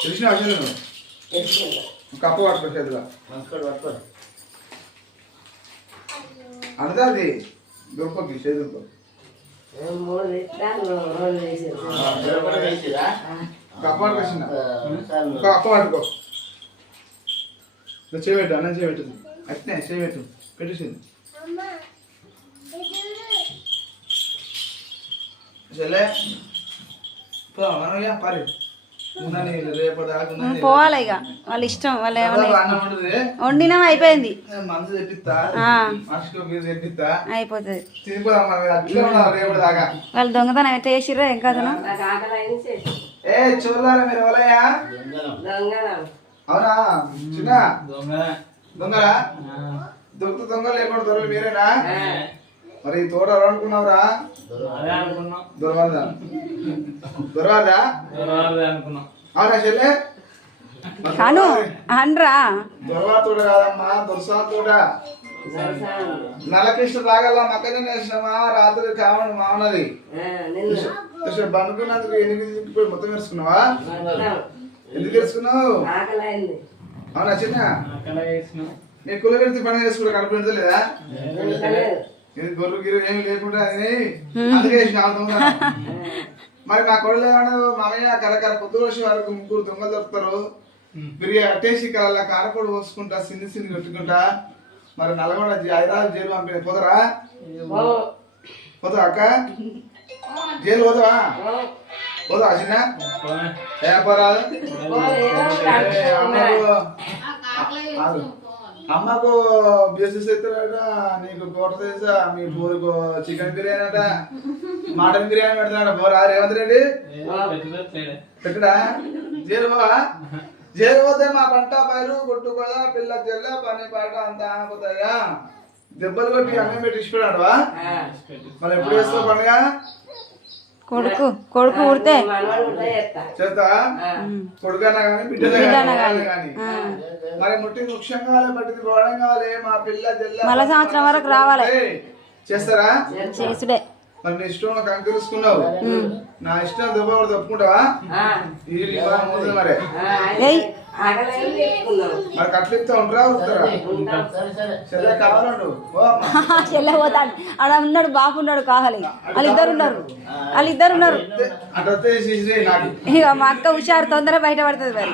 తెలిసిన కప్పు పట్టుకో చేతిలో అనదా అది దొరకకి చేతులతో కప్పు పట్టుకొచ్చిన కప్పు పట్టుకో చేయబెట్టు అన్నం చేయబెట్టు అట్నే చేయబెట్టు పెట్టేసింది చెల్లె పారి పోవాలి ఇక వాళ్ళ ఇష్టం వాళ్ళు వండినాం అయిపోయింది అయిపోతుంది వాళ్ళు దొంగతనం ఎట్లా చేసిర్రో ఏం కథను అవునా చిన్న దొంగరా దొంగ లేకుండా దొరలు మీరేనా మరి తోట అనుకున్నావురా దొరవాదా అవునా చెల్లె కాను అనరా దొరవా తోట కాదమ్మా దొరసా తోట నల్లకృష్ణ తాగల్లా మక్కనే వేసినామా రాత్రి కావడం మామన్నది బండుకున్నందుకు ఎనిమిది మొత్తం వేసుకున్నావా ఎందుకు వేసుకున్నావు అవునా చిన్న నీ కుల పెడితే పని చేసుకుంటా కడుపు పెడతలేదా గొర్రె గిర్రె ఏమి లేకుండా అందుకే మరి నా కొడలు మామయ్య కరకర పొద్దు వచ్చే వరకు ముగ్గురు దొంగలు దొరుకుతారు బిర్యానీ అట్టేసి కల కారపొడి పోసుకుంటా సిన్ని కొట్టుకుంటా మరి నల్గొండ హైదరాబాద్ జైలు పంపిన పోదరా పోతా అక్క జైలు పోతావా పోదా చిన్న ఏపరాదు అమ్మకు బిజినెస్ అవుతాడట నీకు కోట తెలుసా మీ పూరకు చికెన్ బిర్యానీ అట మటన్ బిర్యానీ పెడతాడ పోరా రేవంత్ రెడ్డి పెట్టడా జైలు పోవా జైలు పోతే మా పంట పైరు కొట్టుకోదా పిల్ల జల్ల పని పాట అంతా ఆగిపోతాయా దెబ్బలు కొట్టి అన్నం పెట్టి ఇచ్చిపోయాడువా మళ్ళీ ఎప్పుడు వేస్తావు పండుగ కొడుకు పుడితే చేస్తా కొడుకన్నా కానీ బిడ్డనా కానీ మరి ముట్టి వృక్షం కావాలి పట్టింది పోవడం కావాలి మా పిల్ల జల్ల మళ్ళా సంవత్సరం వరకు రావాలి చేస్తారా చేసుడే మరి నీ ఇష్టం కంకరిస్తున్నావు నా ఇష్టం దెబ్బ తప్పుకుంటావా మరి మరి కట్లిస్తా ఉంటారా చెల్లె కావాలండు చెల్లె పోతాడు ఆడ ఉన్నాడు బాబు ఉన్నాడు కావాలి వాళ్ళిద్దరు ఉన్నారు ఇక మా అక్క హుషారు తొందరగా బయటపడుతుంది మరి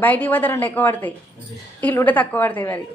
బయటికి పోతే రెండు ఎక్కువ పడతాయి ఇల్లు ఉంటే తక్కువ పడతాయి మరి